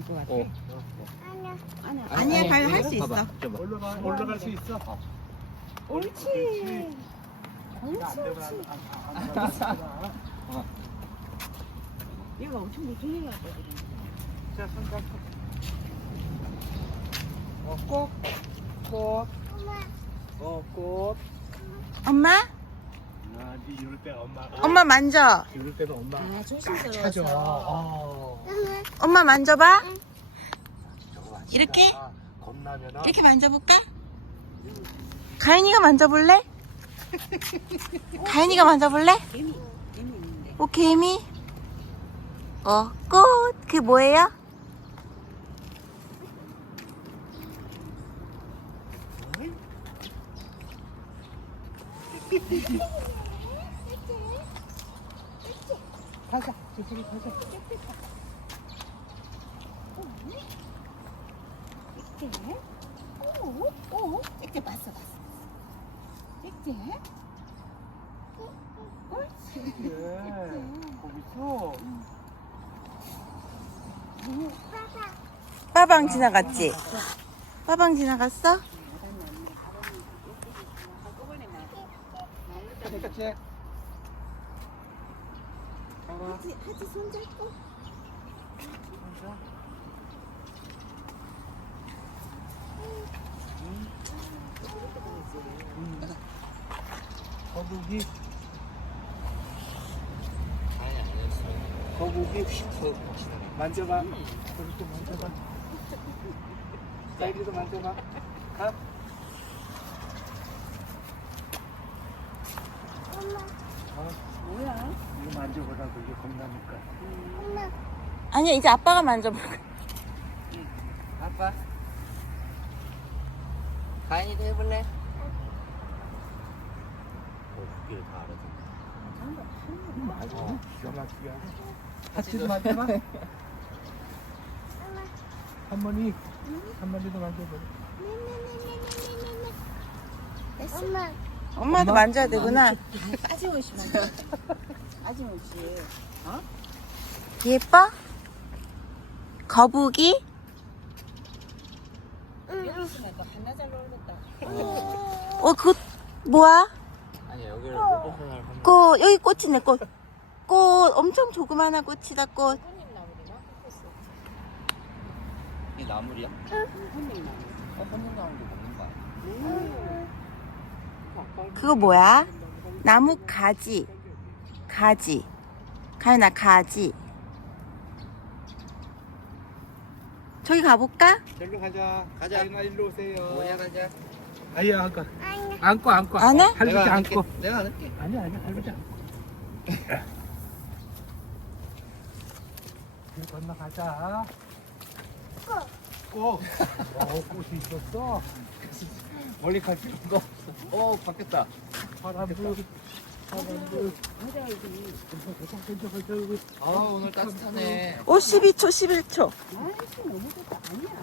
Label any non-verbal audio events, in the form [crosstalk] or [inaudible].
재밌을 것 같아. 어. 아니야. 아니야, 갈- 할수 있어. 봐봐, 좀 봐. 올라가 올라갈 수 있어. 옳지. 옳지, 옳지. 얘가 엄청 무슨 애 같거든. 자, 손 잡고. 어, 꼭, 꼭. 어, 꼭. 엄마? 아, 네 이럴 때 엄마가. 엄마 만져. 이럴 때는 엄마가 아, 조심스러워서. 찾아. 어. 엄마 만져봐. 저거 봐, 이렇게? 진짜 겁나면은. 이렇게 만져볼까? 가인이가 만져볼래? [laughs] 가인이가 만져볼래? 개미, 개미 있는데. 오, 개미? 어, 꽃. 그게 뭐예요? [laughs] 가자, 저쪽에 가자. 땡땡. 오, 오. 땡땡 봤어, 봤어. 땡땡. 옳지. 예, 거기 있어. 빠방 지나갔지? 빠방 지나갔어? 봐봐. 하지, 하지 손잡고. 거북이, 아니, 아니었어. 거북이. 서 만져봐. 좀 만져봐. 사이드도 만져봐. 가. 어, 뭐야? 만져보라고 이게 겁나니까. 아니야, 이제 아빠가 만져볼 거야. 아빠. 가인이도 해볼래? 어, 그게 다 알아듣네. 어, 기가 막히야. 하치도 만져봐. [laughs] 할머니, 할머니도 만져봐. 엄마. 엄마도 만져야 되구나. 빠짐없이 [laughs] 빠짐없이. 예뻐? 거북이? 여기 있으면 또 하나 잘 어울렸다. 어, 그거 뭐야? 아니, 여기를 못 벗어날 한 꽃, 여기 꽃이네, 꽃. 꽃, 엄청 조그마한 꽃이다, 꽃. 손님? 이 나물이야? 손님 나무. 어, 혼자 나온 게 먹는 거 아니야? 그거 뭐야? 나무 가지. 가지. 가연아, 가지. 저기 가볼까? 절로 가자. 가자. 아이나 일로 오세요. 뭐냐, 가자. 아이야, 안고. 안고, 안고. 안 해? 할아버지 내가 안고. 내가 안을게. 아니야, 아니야, 할아버지 안고. [laughs] 길 건너가자. 꽃. 어, 꽃이 있었어. [laughs] 멀리 갈 필요가 없어. 어, 바뀌었다. 바람 불. 오, 12초, 11초. 아이씨, 너무 좋다. 아니야.